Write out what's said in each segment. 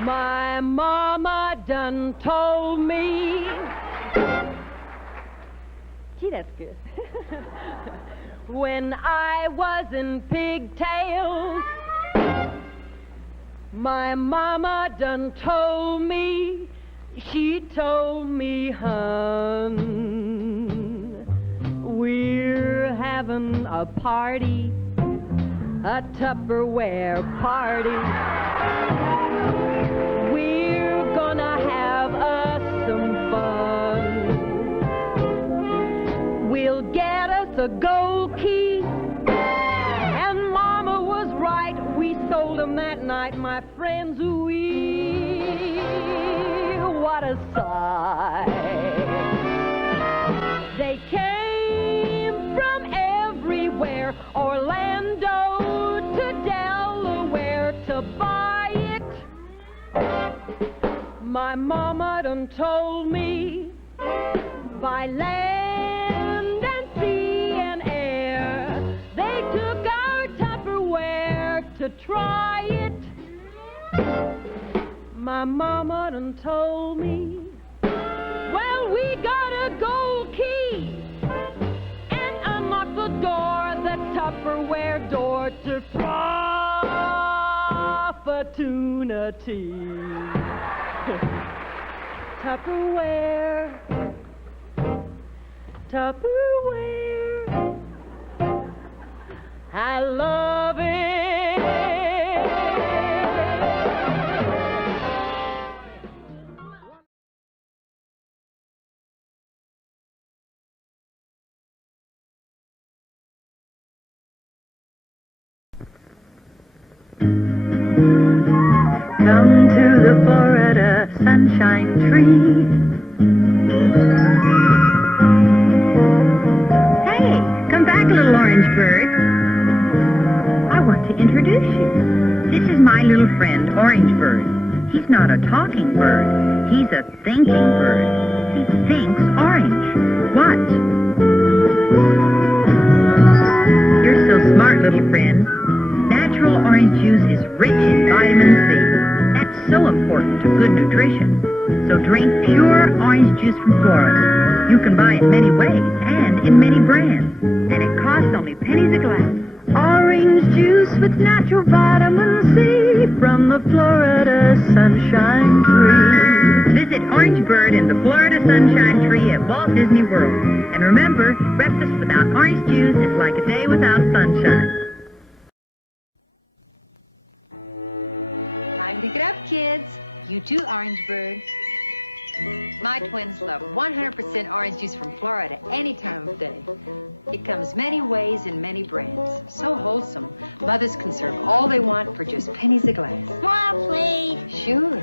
My mama done told me. Gee, that's good. When I was in pigtails, my mama done told me, she told me, hun, we're having a party, a Tupperware party. We're gonna have us some fun. We'll get us a gold key. And Mama was right. We sold them that night, my friends. Ooh-wee, what a sight. They came from everywhere, Orlando to Delaware, to buy it. My mama done told me, by land and sea and air, they took our Tupperware to try it. My mama done told me, well, we got a gold key, and unlocked the door, the Tupperware door, to opportunity. Tupperware, Tupperware, I love it. Come to the Florida Sunshine Tree. Hey, come back, little orange bird. I want to introduce you. This is my little friend, Orange Bird. He's not a talking bird. He's a thinking bird. He thinks orange. Watch. You're so smart, little friend. Natural orange juice is rich in vitamin C. That's so important to good nutrition. So drink pure orange juice from Florida. You can buy it many ways and in many brands. And it costs only pennies a glass. Orange juice with natural vitamin C from the Florida Sunshine Tree. Visit Orange Bird in the Florida Sunshine Tree at Walt Disney World. And remember, breakfast without orange juice is like a day without sunshine. Time to get up, kids. You too, Orange Bird. My twins love 100% orange juice from Florida any time of day. It comes many ways in many brands. So wholesome, mothers can serve all they want for just pennies a glass. More, please. Sure.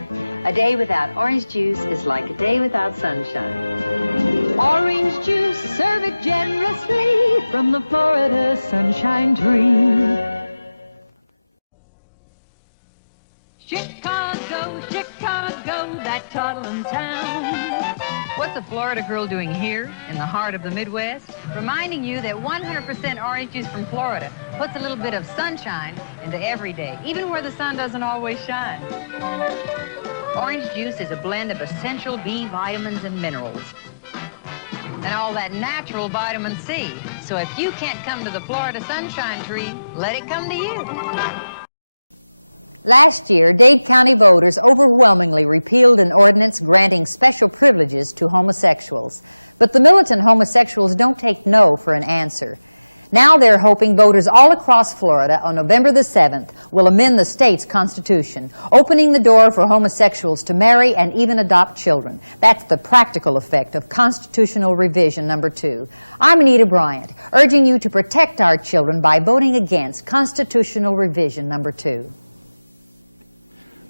A day without orange juice is like a day without sunshine. Orange juice, serve it generously from the Florida Sunshine Tree. Chicago, Chicago, that toddling town. What's a Florida girl doing here in the heart of the Midwest? Reminding you that 100% orange juice from Florida puts a little bit of sunshine into every day, even where the sun doesn't always shine. Orange juice is a blend of essential B vitamins and minerals, and all that natural vitamin C. So if you can't come to the Florida Sunshine Tree, let it come to you. Last year, Dade County voters overwhelmingly repealed an ordinance granting special privileges to homosexuals. But the militant homosexuals don't take no for an answer. Now they're hoping voters all across Florida on November the 7th will amend the state's constitution, opening the door for homosexuals to marry and even adopt children. That's the practical effect of constitutional revision number 2. I'm Anita Bryant, urging you to protect our children by voting against constitutional revision number 2.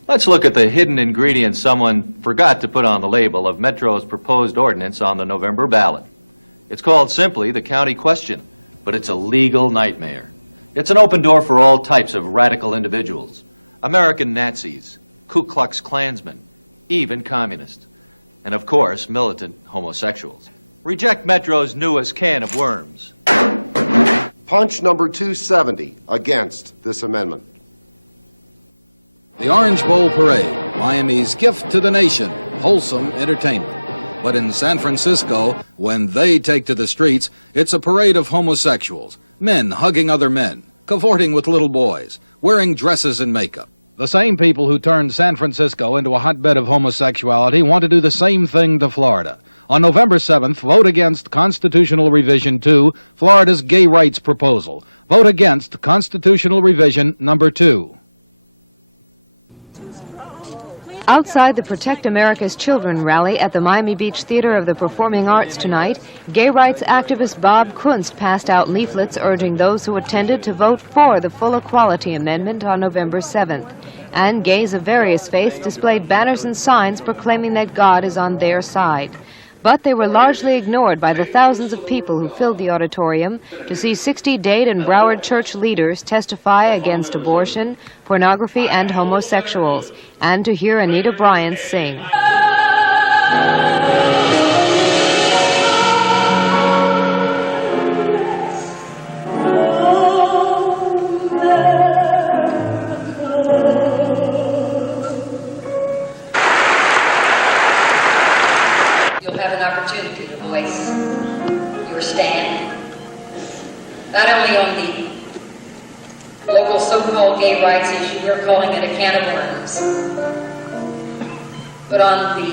Let's look at the hidden ingredients someone forgot to put on the label of Metro's proposed ordinance on the November ballot. It's called simply the county question, but it's a legal nightmare. It's an open door for all types of radical individuals, American Nazis, Ku Klux Klansmen, even communists, and of course, militant homosexuals. Reject Metro's newest can of worms. Punch number 270 against this amendment. The Orange Bowl Parade, Miami's gift to the nation, wholesome entertainment. But in San Francisco, when they take to the streets, it's a parade of homosexuals, men hugging other men, cavorting with little boys, wearing dresses and makeup. The same people who turned San Francisco into a hotbed of homosexuality want to do the same thing to Florida. On November 7th, vote against Constitutional Revision 2, Florida's gay rights proposal. Vote against Constitutional Revision number 2. Outside the Protect America's Children rally at the Miami Beach Theater of the Performing Arts tonight, gay rights activist Bob Kunst passed out leaflets urging those who attended to vote for the Full Equality Amendment on November 7th. And gays of various faiths displayed banners and signs proclaiming that God is on their side. But they were largely ignored by the thousands of people who filled the auditorium to see 60 Dade and Broward church leaders testify against abortion, pornography, and homosexuals, and to hear Anita Bryant sing. Opportunity to voice your stand, not only on the local so-called gay rights issue, we're calling it a can of worms, but on the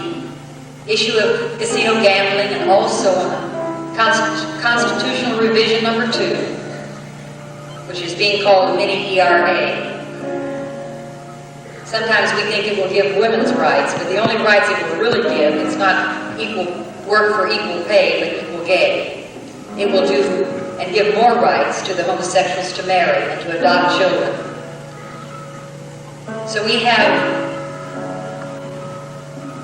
issue of casino gambling and also on Constitutional Revision number 2, which is being called mini ERA. Sometimes we think it will give women's rights, but the only rights it will really give, it's not equal work for equal pay, but equal gay. It will do and give more rights to the homosexuals to marry and to adopt children. So we have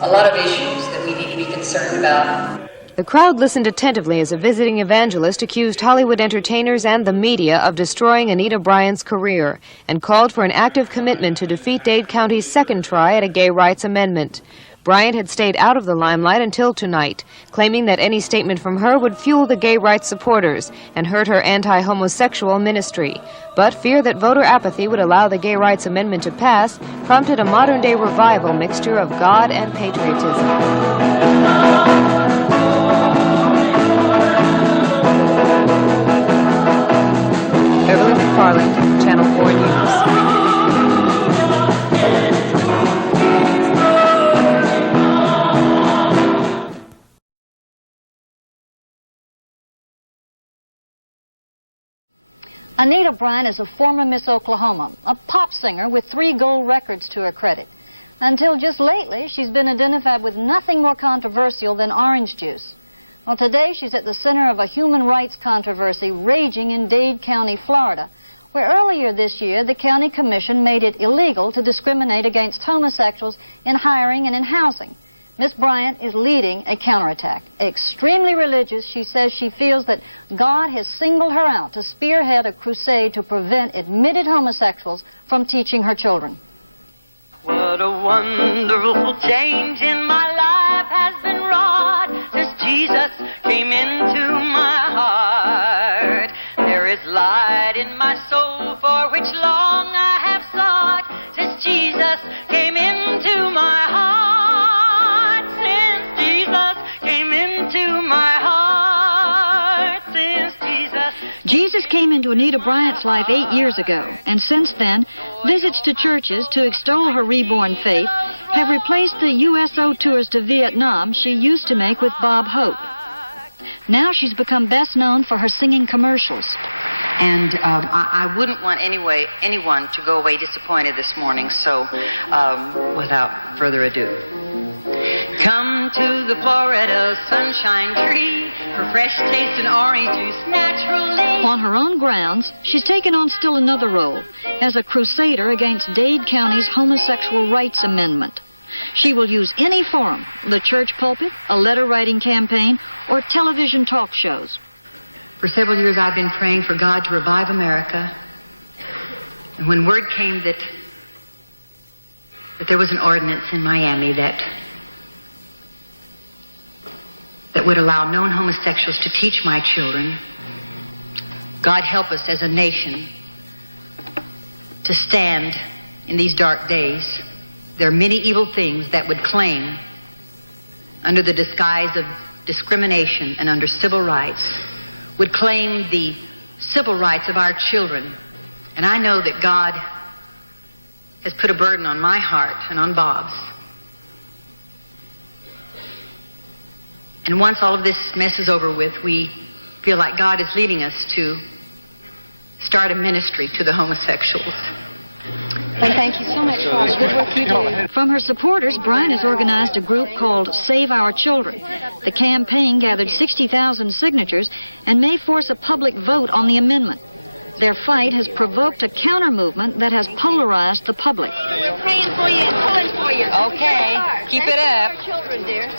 a lot of issues that we need to be concerned about. The crowd listened attentively as a visiting evangelist accused Hollywood entertainers and the media of destroying Anita Bryant's career and called for an active commitment to defeat Dade County's second try at a gay rights amendment. Bryant had stayed out of the limelight until tonight, claiming that any statement from her would fuel the gay rights supporters and hurt her anti-homosexual ministry. But fear that voter apathy would allow the gay rights amendment to pass prompted a modern-day revival mixture of God and patriotism. Beverly McFarland, Channel 4 News. Anita Bryant is a former Miss Oklahoma, a pop singer with 3 gold records to her credit. Until just lately, she's been identified with nothing more controversial than orange juice. Well, today she's at the center of a human rights controversy raging in Dade County, Florida, where earlier this year the county commission made it illegal to discriminate against homosexuals in hiring and in housing. Miss Bryant is leading a counterattack. Extremely religious, she says she feels that God has singled her out to spearhead a crusade to prevent admitted homosexuals from teaching her children. What a wonderful change in my life has been wrought since Jesus came into my heart. There is light in my soul for which long I have sought since Jesus came into my heart. Jesus came into Anita Bryant's life 8 years ago, and since then, visits to churches to extol her reborn faith have replaced the USO tours to Vietnam she used to make with Bob Hope. Now she's become best known for her singing commercials. And I wouldn't want anyone to go away disappointed this morning, so without further ado. Come to the Florida Sunshine Tree for fresh taste and orange juice naturally. On her own grounds, she's taken on still another role as a crusader against Dade County's homosexual rights amendment. She will use any forum, the church pulpit, a letter-writing campaign, or television talk shows. For several years I've been praying for God to revive America. And when word came that there was an ordinance in Miami that would allow known homosexuals to teach my children, God help us as a nation to stand in these dark days there are many evil things that would claim, under the disguise of discrimination and under civil rights, would claim the civil rights of our children. And I know that God has put a burden on my heart and on Bob's. And once all of this mess is over with, we feel like God is leading us to start a ministry to the homosexuals. Well, thank you so much for all the good work you do. From her supporters, Bryan has organized a group called Save Our Children. The campaign gathered 60,000 signatures and may force a public vote on the amendment. Their fight has provoked a counter-movement that has polarized the public. We're praying for you and pulling for you. Okay, keep it up. Our children, dear.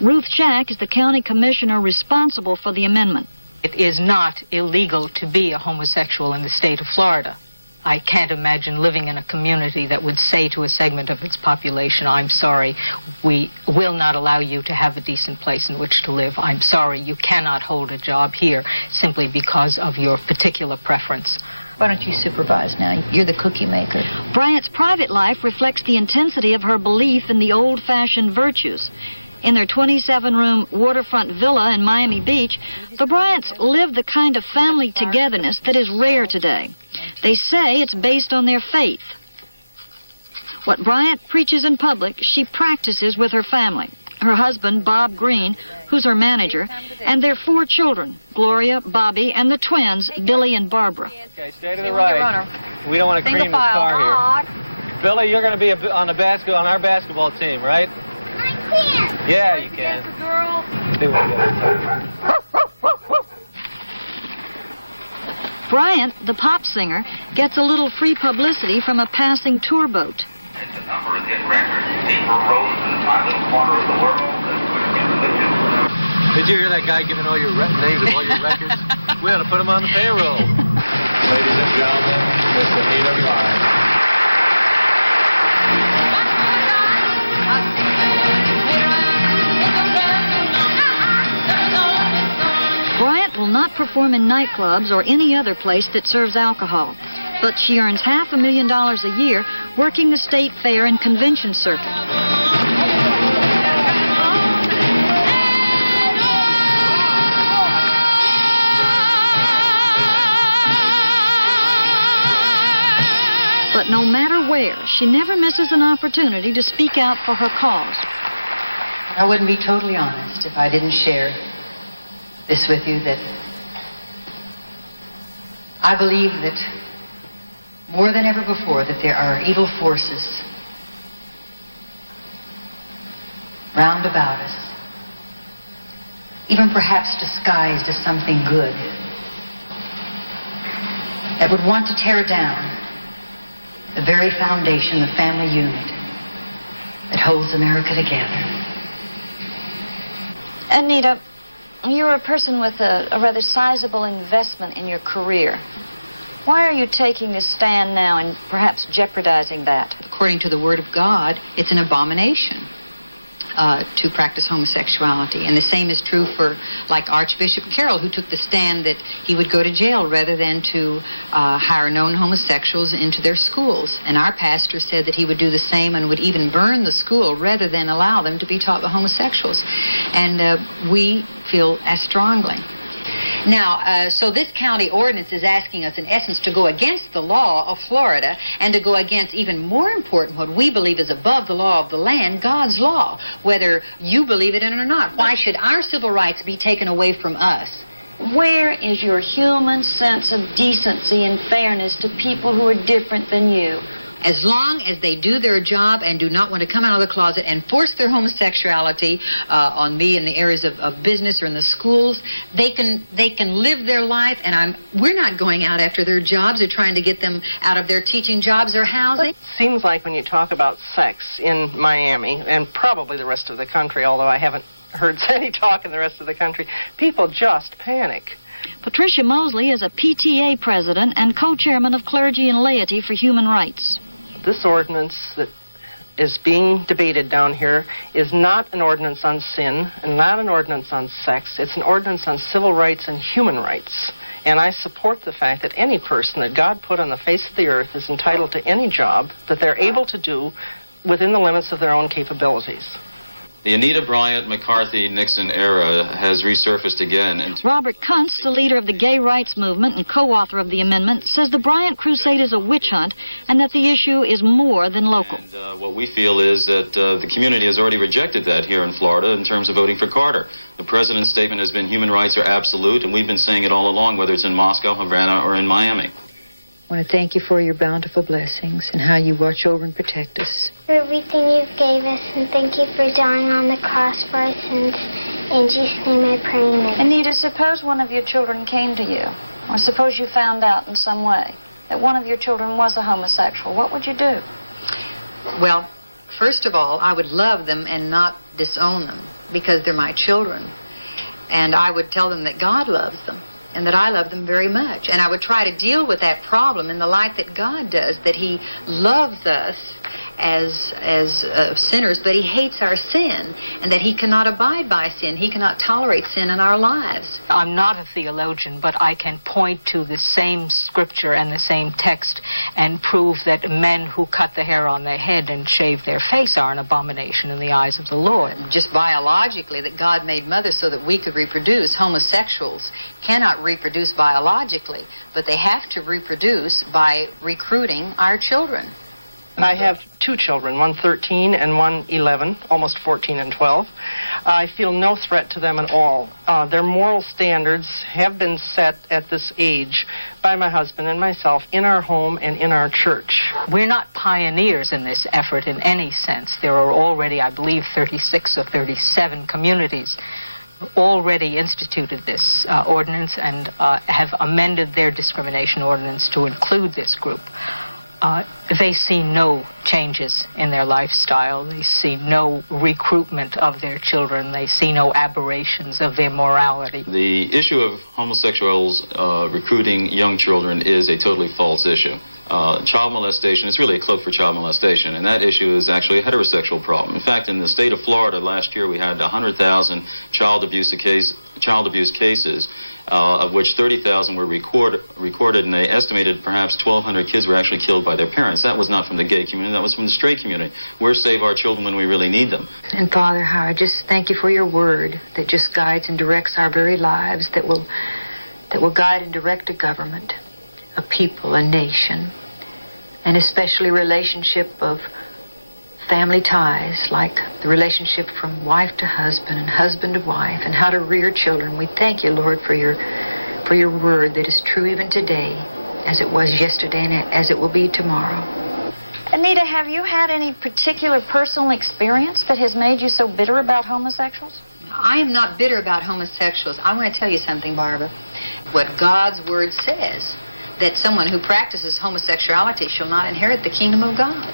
Ruth Shack is the county commissioner responsible for the amendment. It is not illegal to be a homosexual in the state of Florida. I can't imagine living in a community that would say to a segment of its population, I'm sorry, we will not allow you to have a decent place in which to live. I'm sorry, you cannot hold a job here simply because of your particular preference. Why don't you supervise now? You're the cookie maker. Bryant's private life reflects the intensity of her belief in the old-fashioned virtues. In their 27-room waterfront villa in Miami Beach, the Bryants live the kind of family togetherness that is rare today. They say it's based on their faith. What Bryant preaches in public, she practices with her family. Her husband, Bob Green, who's her manager, and their 4 children, Gloria, Bobby, and the twins, Billy and Barbara. Okay, stay to the right. We don't want to cream this car here. Billy, you're going to be on our basketball team, right? I can't. Yeah, you can. Bryant, the pop singer, gets a little free publicity from a passing tour boat. It's a number of hit records. Deeper roads in my little corner of the world. Did you hear that guy giving all your names of all your records? We ought to put him on the payroll. Ladies and gentlemen, Mr. Peter Bryant. Bryant will not perform in nightclubs or any other place that serves alcohol, but she earns $500,000 a year working the state fair and convention circuit. But no matter where, she never misses an opportunity to speak out for her cause. I wouldn't be totally honest if I didn't share this with you, that I believe that more than ever before that there are evil forces round about us, even perhaps disguised as something good, that would want to tear down the very foundation, the family unit that holds America together. Anita, you're a person with a rather sizable investment in your career. Why are you taking this stand now and perhaps jeopardizing that? According to the Word of God, it's an abomination to practice homosexuality. And the same is true for, like, Archbishop Carroll, who took the stand that he would go to jail rather than to hire known homosexuals into their schools. And our pastor said that he would do the same and would even burn the school rather than allow them to be taught by homosexuals. And we feel as strongly. Now, so this county ordinance is asking us, in essence, to go against the law of Florida and to go against, even more important, what we believe is above the law of the land, God's law, whether you believe it in or not. Why should our civil rights be taken away from us? Where is your human sense of decency and fairness to people who are different than you? As long as they do their job and do not want to come out of the closet and force their homosexuality on me in the areas of business or in the schools, they can live their life, and we're not going out after their jobs or trying to get them out of their teaching jobs or housing. It seems like when you talk about sex in Miami, and probably the rest of the country, although I haven't heard any talk in the rest of the country, people just panic. Patricia Mosley is a PTA president and co-chairman of Clergy and Laity for Human Rights. This ordinance that is being debated down here is not an ordinance on sin and not an ordinance on sex. It's an ordinance on civil rights and human rights. And I support the fact that any person that God put on the face of the earth is entitled to any job that they're able to do within the limits of their own capabilities. The Anita Bryant, McCarthy, Nixon era has resurfaced again. Robert Kuntz, the leader of the gay rights movement and co-author of the amendment, says the Bryant Crusade is a witch hunt and that the issue is more than local. And what we feel is that the community has already rejected that here in Florida in terms of voting for Carter. The president's statement has been human rights are absolute, and we've been saying it all along, whether it's in Moscow, Havana, or in Miami. I want to thank you for your bountiful blessings and how you watch over and protect us. For everything you gave us, and thank you for dying on the cross for our sins. In Jesus' name I pray, amen. Anita, suppose one of your children came to you, or suppose you found out in some way that one of your children was a homosexual. What would you do? Well, first of all, I would love them and not disown them because they're my children. And I would tell them that God loves them and that I love them very much. And I would try to deal with that problem in the light that God does, that He loves us as sinners, but He hates our sin, and that He cannot abide by sin. He cannot tolerate sin in our lives. I'm not a theologian, but I can point to the same scripture and the same text and prove that men who cut the hair on their head and shave their face are an abomination in the eyes of the Lord. Just biologically, that God made mothers so that we could reproduce. Homosexuals cannot reproduce biologically, but they have to reproduce by recruiting our children. I have two children, one 13 and one 11, almost 14 and 12. I feel no threat to them at all. Their moral standards have been set at this age by my husband and myself in our home and in our church. We're not pioneers in this effort in any sense. There are already, I believe, 36 or 37 communities already instituted this ordinance and have amended their discrimination ordinance to include this group. They see no changes in their lifestyle. They see no recruitment of their children. They see no aberrations of their morality. The issue of homosexuals recruiting young children is a totally false issue. Child molestation is really a cloak for child molestation, and that issue is actually a heterosexual problem. In fact, in the state of Florida last year, we had 100,000 child abuse cases, of which 30,000 were recorded, and they estimated perhaps 1,200 kids were actually killed by their parents. That was not from the gay community, that was from the straight community. We're Save Our Children when we really need them. And Father, how I just thank you for your word that just guides and directs our very lives, that will guide and direct a government, a people, a nation, and especially relationship of family ties, like the relationship from wife to husband and husband to wife, and how to rear children. We thank you, Lord, for your word that is true even today, as it was yesterday and as it will be tomorrow. Anita, have you had any particular personal experience that has made you so bitter about homosexuals? I am not bitter about homosexuals. I want to tell you something, Barbara. What God's word says, that someone who practices homosexuality shall not inherit the kingdom of God.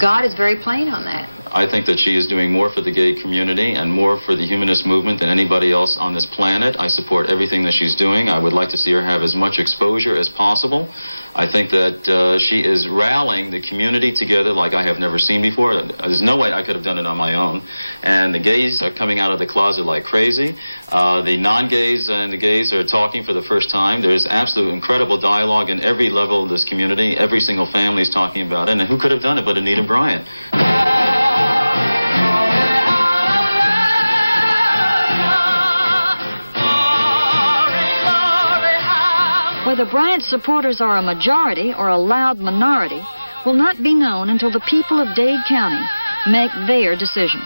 God is very plain on that. I think that she is doing more for the gay community and more for the humanist movement than anybody else on this planet. I support everything that she's doing. I would like to see her have as much exposure as possible. I think that she is rallying the community together like I have never seen before. There's no way I could have done it on my own. And the gays are coming out of the closet like crazy. The non-gays and the gays are talking for the first time. There's absolute incredible dialogue in every level of this community. Every single family is talking about it. And who could have done it but Anita Bryant? Whether Bryant supporters are a majority or a loud minority will not be known until the people of Dade County make their decision.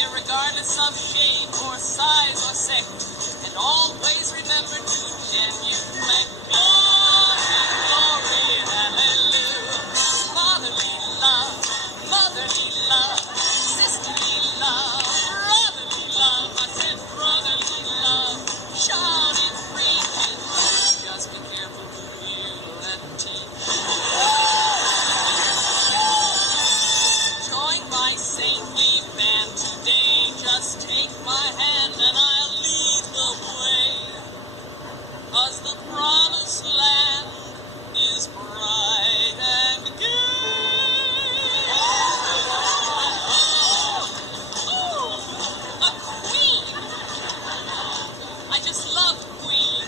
irregardless of shape or size or sex, and always remember to genuflect. Glory, glory, hallelujah. Fatherly love, sisterly love, brotherly love. I said brotherly love. Shout it, preach it. Just be careful who you let teach. Join my saintly band today. Just take my hand and I'll lead the way. 'Cause the promised land is bright and gay. Oh, a queen! I just love queens.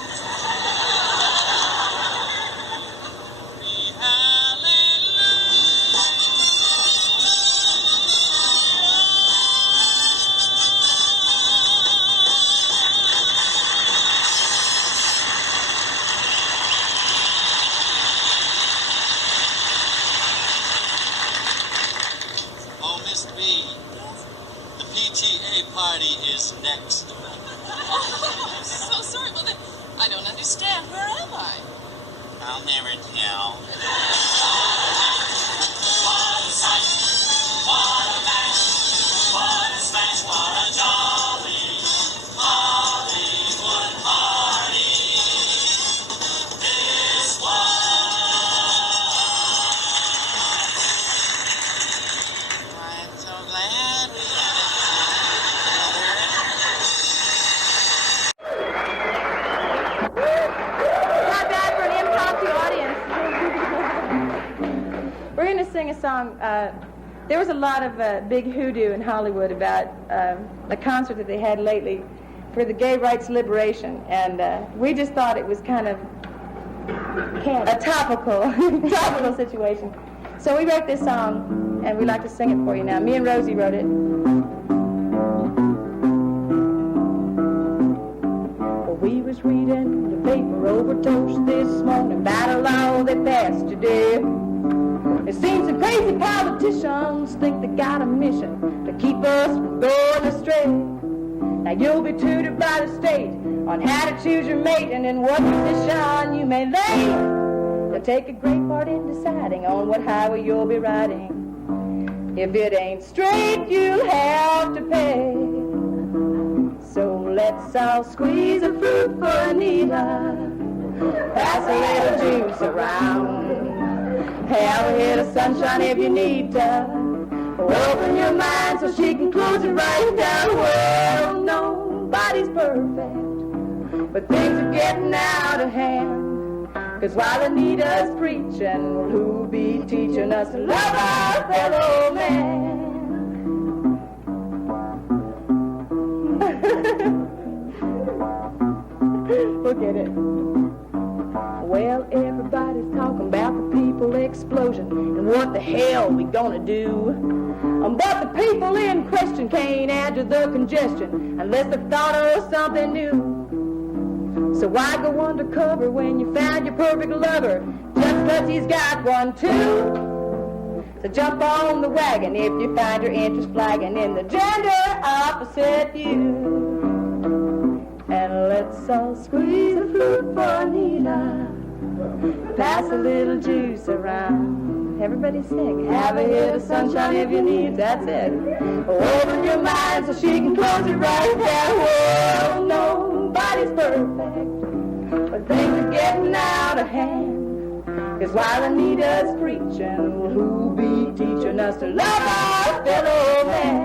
Oh, Miss B, the PTA party is next. Oh, I'm so sorry. Well, then, I don't understand. Where am I? I'll never tell. What a sight! What a match! What a smash! What a jolly Hollywood party! This I'm so glad we Not bad for an impromptu audience. We're going to sing a song. There was a lot of big hoodoo in Hollywood about a concert that they had lately for the gay rights liberation, and we just thought it was kind of a topical situation. So we wrote this song, and we'd like to sing it for you now. Me and Rosie wrote it. We was reading the paper overdose this morning about a law they passed today. It seems the crazy politicians think they got a mission to keep us from going astray. Now you'll be tutored by the state on how to choose your mate and in what position you may lay. They'll take a great part in deciding on what highway you'll be riding. If it ain't straight, you'll have to pay. So let's all squeeze a fruit for Anita. Pass a little juice around. Have a hit of sunshine if you need to. Open your mind so she can close it right down. Well, nobody's perfect, but things are getting out of hand. 'Cause while Anita's preaching, who'll be teaching us to love our fellow man? Look at it. Well, everybody's talking about the people explosion and what the hell we gonna do. But the people in question can't add to the congestion unless they've thought of something new. So why go undercover when you found your perfect lover just 'cause he's got one too? So jump on the wagon if you find your interest flagging in the gender opposite you. And let's all squeeze a fruit for Anita. Pass a little juice around. Everybody sing. Have a hit of sunshine if you need. That's it. Open your mind so she can close it right there. Whoa, nobody's perfect, but things are getting out of hand. 'Cause while Anita's preaching, who'll be teaching us to love our fellow man?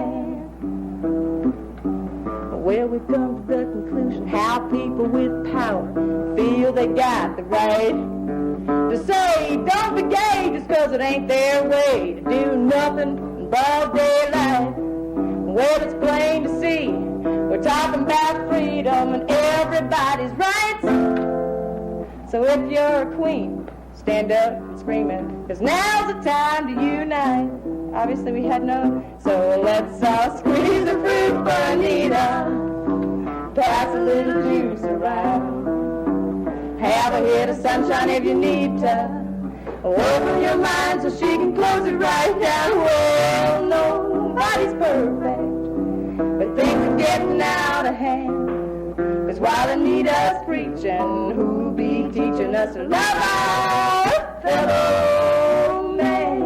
Well, we've come to the conclusion how people with power feel they got the right to say don't be gay just 'cause it ain't their way to do nothing in broad daylight. Well, it's plain to see we're talking about freedom and everybody's rights. So if you're a queen, stand up and scream it, 'cause now's the time to unite. Obviously we had no, so let's all squeeze the fruit for Anita. Pass a little juice around. Have a hit of sunshine if you need to. Open your mind so she can close it right down. Well, nobody's perfect, getting out of hand. 'Cause while Anita's preaching, who'll be teaching us to love our fellow man?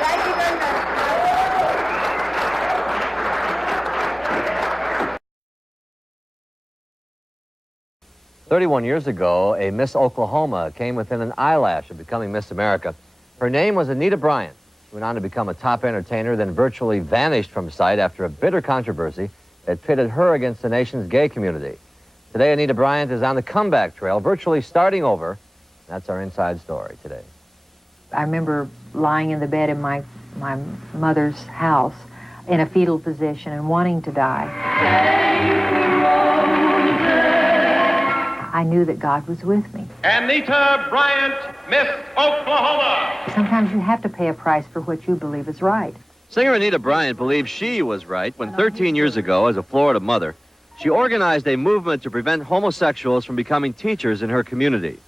Thank you very much. 31 years ago, a Miss Oklahoma came within an eyelash of becoming Miss America. Her name was Anita Bryant. She went on to become a top entertainer, then virtually vanished from sight after a bitter controversy that pitted her against the nation's gay community. Today, Anita Bryant is on the comeback trail, virtually starting over. That's our inside story today. I remember lying in the bed in my mother's house in a fetal position and wanting to die. I knew that God was with me. Anita Bryant, Miss Oklahoma. Sometimes you have to pay a price for what you believe is right. Singer Anita Bryant believes she was right when 13 years ago, as a Florida mother, she organized a movement to prevent homosexuals from becoming teachers in her community.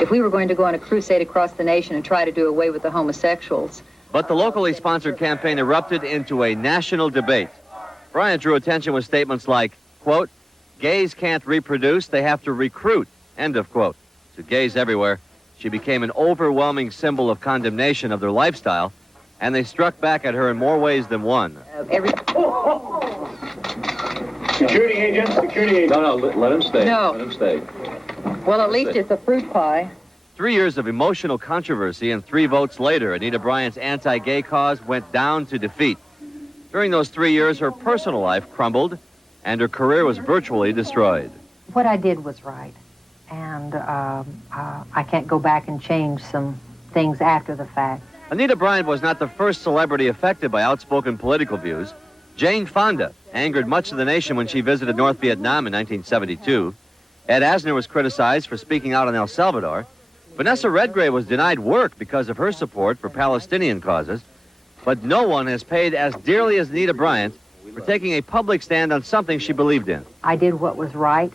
If we were going to go on a crusade across the nation and try to do away with the homosexuals. But the locally sponsored campaign erupted into a national debate. Bryant drew attention with statements like, quote, "Gays can't reproduce, they have to recruit," end of quote. To gays everywhere, she became an overwhelming symbol of condemnation of their lifestyle, and they struck back at her in more ways than one. Security agent, security agent. No, let him stay. No. Let him stay. Well, at least it's a fruit pie. 3 years of emotional controversy and 3 votes later, Anita Bryant's anti-gay cause went down to defeat. During those 3 years, her personal life crumbled, and her career was virtually destroyed. What I did was right, and I can't go back and change some things after the fact. Anita Bryant was not the first celebrity affected by outspoken political views. Jane Fonda angered much of the nation when she visited North Vietnam in 1972. Ed Asner was criticized for speaking out on El Salvador. Vanessa Redgrave was denied work because of her support for Palestinian causes. But no one has paid as dearly as Anita Bryant for taking a public stand on something she believed in. I did what was right,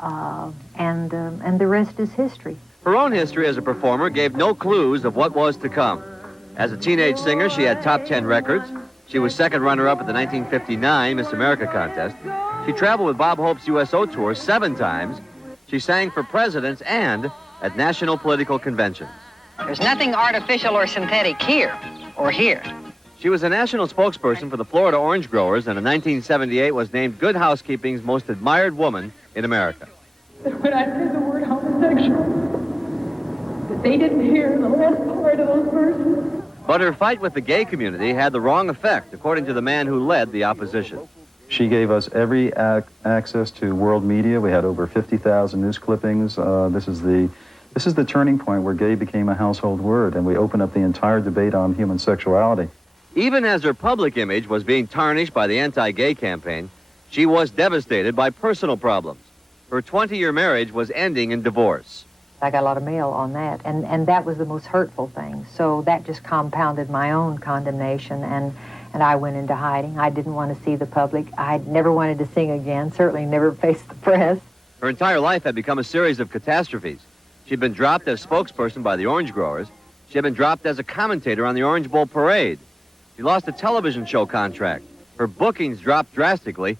and the rest is history. Her own history as a performer gave no clues of what was to come. As a teenage singer, she had top 10 records. She was second runner-up at the 1959 Miss America contest. She traveled with Bob Hope's USO tour 7 times. She sang for presidents and at national political conventions. There's nothing artificial or synthetic here or here. She was a national spokesperson for the Florida Orange Growers, and in 1978 was named Good Housekeeping's most admired woman in America. When I said the word homosexual, that they didn't hear the last part of those verses. But her fight with the gay community had the wrong effect, according to the man who led the opposition. She gave us every access to world media. We had over 50,000 news clippings. This is the turning point where gay became a household word, and we opened up the entire debate on human sexuality. Even as her public image was being tarnished by the anti-gay campaign, she was devastated by personal problems. Her 20-year marriage was ending in divorce. I got a lot of mail on that, and that was the most hurtful thing. So that just compounded my own condemnation, and I went into hiding. I didn't want to see the public. I never wanted to sing again, certainly never faced the press. Her entire life had become a series of catastrophes. She'd been dropped as spokesperson by the Orange Growers. She had been dropped as a commentator on the Orange Bowl parade. She lost a television show contract. Her bookings dropped drastically,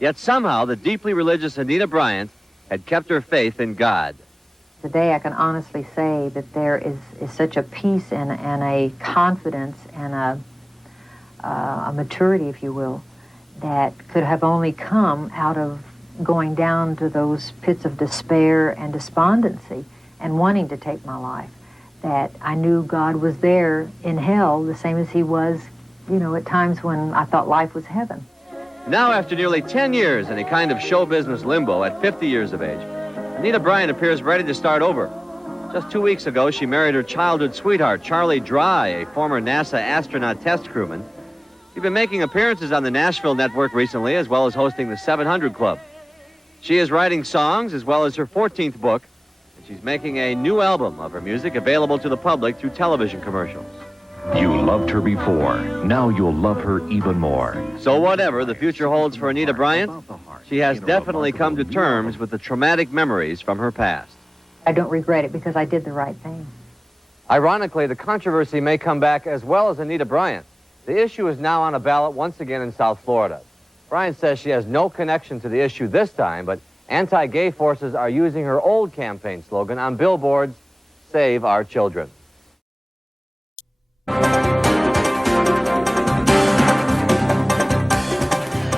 yet somehow the deeply religious Anita Bryant had kept her faith in God. Today I can honestly say that there is such a peace and a confidence and a maturity, if you will, that could have only come out of going down to those pits of despair and despondency and wanting to take my life, that I knew God was there in hell the same as he was, you know, at times when I thought life was heaven. Now, after nearly 10 years in a kind of show business limbo at 50 years of age, Anita Bryant appears ready to start over. Just 2 weeks ago, she married her childhood sweetheart, Charlie Dry, a former NASA astronaut test crewman. She's been making appearances on the Nashville network recently, as well as hosting the 700 Club. She is writing songs as well as her 14th book, and she's making a new album of her music available to the public through television commercials. You loved her before. Now you'll love her even more. So whatever the future holds for Anita Bryant, she has definitely come to terms with the traumatic memories from her past. I don't regret it because I did the right thing. Ironically, the controversy may come back as well as Anita Bryant. The issue is now on a ballot once again in South Florida. Bryant says she has no connection to the issue this time, but anti-gay forces are using her old campaign slogan on billboards, "Save our children."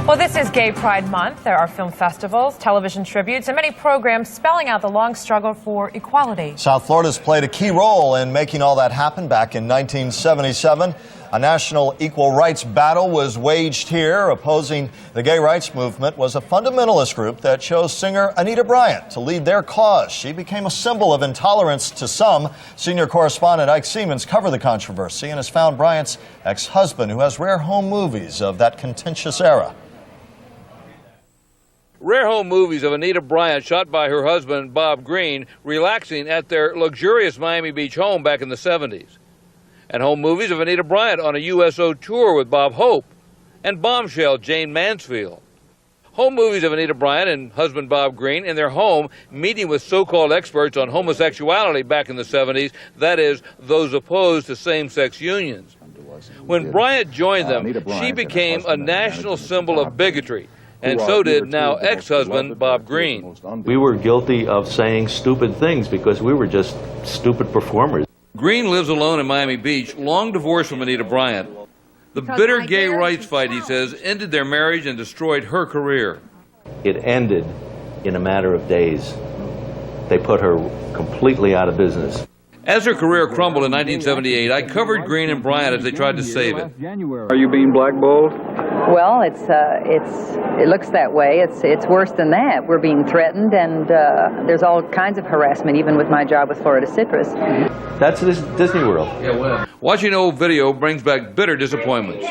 Well, this is Gay Pride Month. There are film festivals, television tributes, and many programs spelling out the long struggle for equality. South Florida's played a key role in making all that happen back in 1977. A national equal rights battle was waged here. Opposing the gay rights movement was a fundamentalist group that chose singer Anita Bryant to lead their cause. She became a symbol of intolerance to some. Senior correspondent Ike Siemens covered the controversy and has found Bryant's ex-husband, who has rare home movies of that contentious era. Rare home movies of Anita Bryant shot by her husband, Bob Green, relaxing at their luxurious Miami Beach home back in the 70s. And home movies of Anita Bryant on a USO tour with Bob Hope and Bombshell Jane Mansfield. Home movies of Anita Bryant and husband Bob Green in their home meeting with so-called experts on homosexuality back in the 70s, that is, those opposed to same-sex unions. When Bryant joined them, she became a national symbol of bigotry. And so did now ex-husband Bob Green. We were guilty of saying stupid things because we were just stupid performers. Green lives alone in Miami Beach, long divorced from Anita Bryant. The bitter gay rights fight, he says, ended their marriage and destroyed her career. It ended in a matter of days. They put her completely out of business. As her career crumbled in 1978, I covered Green and Bryant as they tried to save it. Are you being blackballed? Well, it looks that way. It's worse than that. We're being threatened, and there's all kinds of harassment, even with my job with Florida Citrus. That's Disney World. Yeah, well. Watching old video brings back bitter disappointments.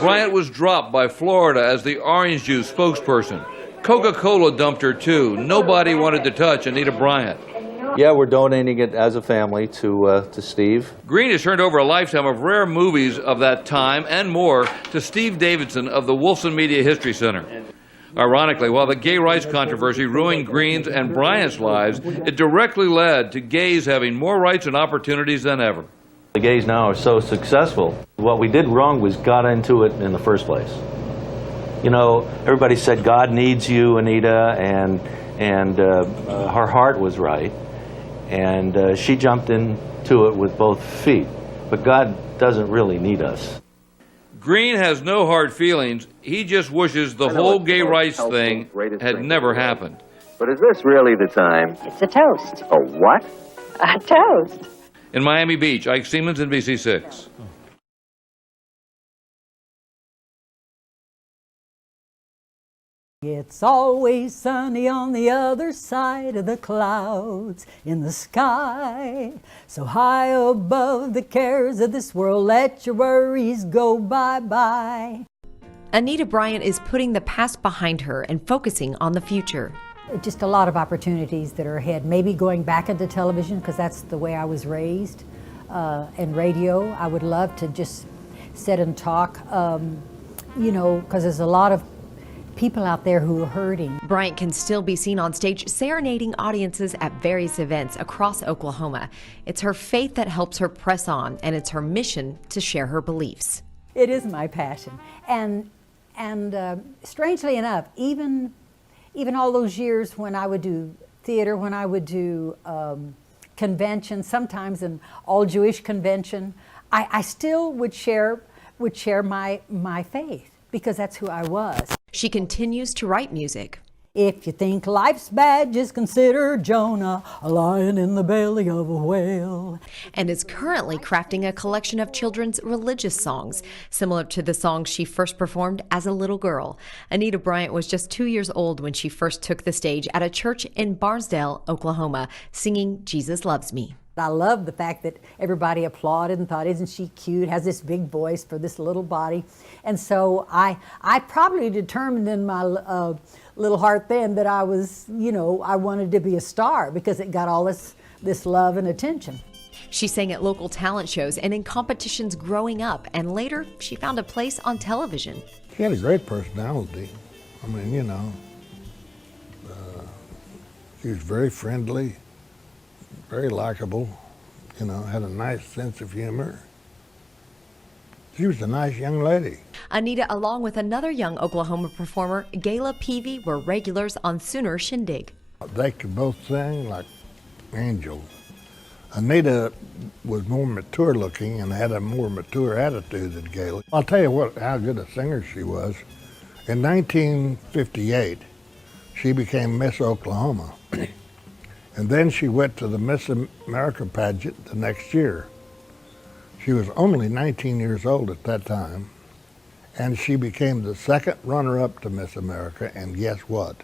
Bryant was dropped by Florida as the orange juice spokesperson. Coca-Cola dumped her too. Nobody wanted to touch Anita Bryant. Yeah, we're donating it as a family to Steve. Green has turned over a lifetime of rare movies of that time and more to Steve Davidson of the Wolfson Media History Center. Ironically, while the gay rights controversy ruined Green's and Bryant's lives, it directly led to gays having more rights and opportunities than ever. The gays now are so successful. What we did wrong was got into it in the first place. You know, everybody said God needs you, Anita, and her heart was right. And she jumped into it with both feet. But God doesn't really need us. Green has no hard feelings. He just wishes the whole gay rights thing had never happened. But is this really the time? It's a toast. A what? A toast. In Miami Beach, Ike Siemens, NBC6. It's always sunny on the other side of the clouds in the sky. So high above the cares of this world, let your worries go bye-bye. Anita Bryant is putting the past behind her and focusing on the future. Just a lot of opportunities that are ahead. Maybe going back into television, because that's the way I was raised, and radio. I would love to just sit and talk, you know, because there's a lot of people out there who are hurting. Bryant can still be seen on stage serenading audiences at various events across Oklahoma. It's her faith that helps her press on, and it's her mission to share her beliefs. It is my passion. And strangely enough, even all those years when I would do theater, when I would do conventions, sometimes an all-Jewish convention, I still would share my faith, because that's who I was. She continues to write music. If you think life's bad, just consider Jonah, a lion in the belly of a whale. And is currently crafting a collection of children's religious songs, similar to the songs she first performed as a little girl. Anita Bryant was just 2 years old when she first took the stage at a church in Barnesdale, Oklahoma, singing Jesus Loves Me. I love the fact that everybody applauded and thought, isn't she cute, has this big voice for this little body. And so I probably determined in my little heart then that I was, you know, I wanted to be a star because it got all this love and attention. She sang at local talent shows and in competitions growing up, and later she found a place on television. She had a great personality. I mean, you know, She was very friendly, very likable, you know, had a nice sense of humor. She was a nice young lady. Anita, along with another young Oklahoma performer, Gayla Peavy, were regulars on Sooner Shindig. They could both sing like angels. Anita was more mature looking and had a more mature attitude than Gayla. I'll tell you what, how good a singer she was. In 1958, she became Miss Oklahoma. And then she went to the Miss America pageant the next year. She was only 19 years old at that time, and she became the second runner-up to Miss America, and guess what?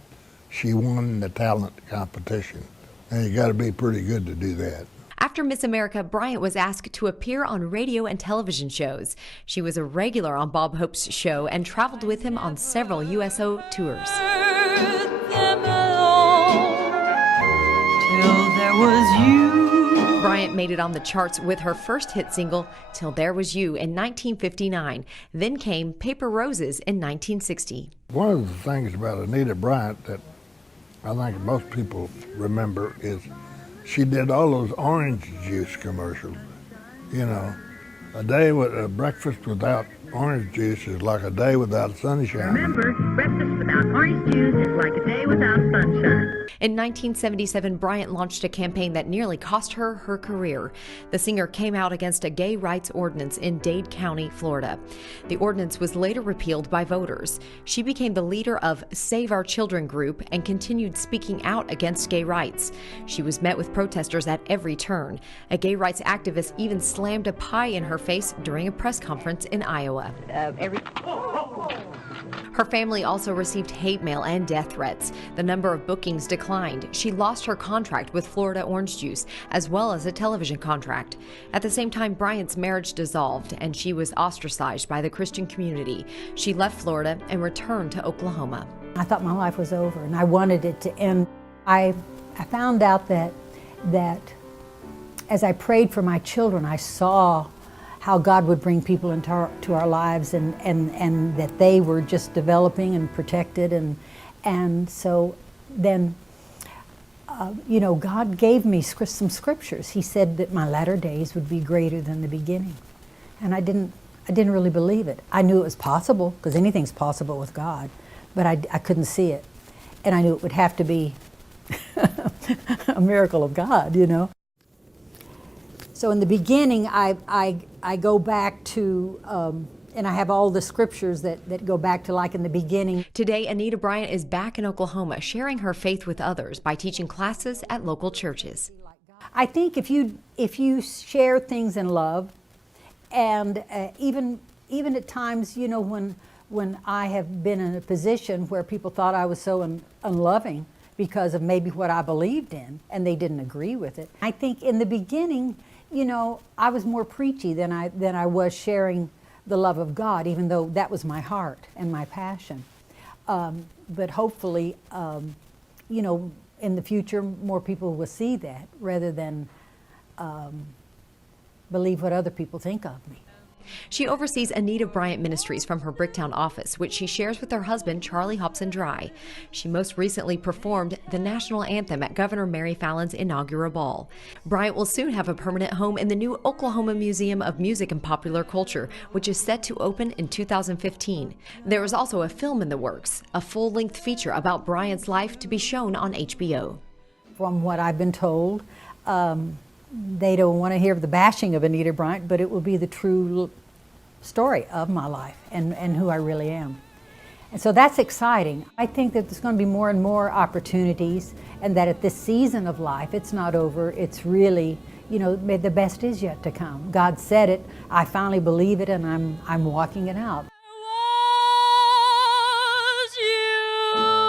She won the talent competition. And you got to be pretty good to do that. After Miss America, Bryant was asked to appear on radio and television shows. She was a regular on Bob Hope's show and traveled with him on several USO tours. Bryant made it on the charts with her first hit single, Till There Was You, in 1959. Then came Paper Roses in 1960. One of the things about Anita Bryant that I think most people remember is she did all those orange juice commercials. You know, a day with a breakfast without orange juice is like a day without sunshine. Remember, breakfast without orange juice is like a day without sunshine. In 1977, Bryant launched a campaign that nearly cost her her career. The singer came out against a gay rights ordinance in Dade County, Florida. The ordinance was later repealed by voters. She became the leader of Save Our Children group and continued speaking out against gay rights. She was met with protesters at every turn. A gay rights activist even slammed a pie in her face during a press conference in Iowa. Her family also received hate mail and death threats. The number of bookings declined. She lost her contract with Florida Orange Juice, as well as a television contract. At the same time, Bryant's marriage dissolved, and she was ostracized by the Christian community. She left Florida and returned to Oklahoma. I thought my life was over, and I wanted it to end. I found out that as I prayed for my children, I saw how God would bring people into our lives, and that they were just developing and protected, and so then you know, God gave me some scriptures. He said that my latter days would be greater than the beginning, and I didn't really believe it. I knew it was possible because anything's possible with God, but I couldn't see it, and I knew it would have to be a miracle of God, you know. So in the beginning, I go back to, and I have all the scriptures that go back to like in the beginning. Today, Anita Bryant is back in Oklahoma, sharing her faith with others by teaching classes at local churches. I think if you share things in love, and even at times, you know, when I have been in a position where people thought I was so unloving because of maybe what I believed in, and they didn't agree with it. I think in the beginning, you know, I was more preachy than I was sharing the love of God, even though that was my heart and my passion. But hopefully, you know, in the future, more people will see that rather than believe what other people think of me. She oversees Anita Bryant Ministries from her Bricktown office, which she shares with her husband, Charlie Hobson Dry. She most recently performed the national anthem at Governor Mary Fallon's inaugural ball. Bryant will soon have a permanent home in the new Oklahoma Museum of Music and Popular Culture, which is set to open in 2015. There is also a film in the works, a full-length feature about Bryant's life to be shown on HBO. From what I've been told, they don't want to hear the bashing of Anita Bryant, but it will be the true story of my life and who I really am. And so that's exciting. I think that there's going to be more and more opportunities, and that at this season of life, it's not over. It's really, you know, the best is yet to come. God said it. I finally believe it, and I'm walking it out. Was you.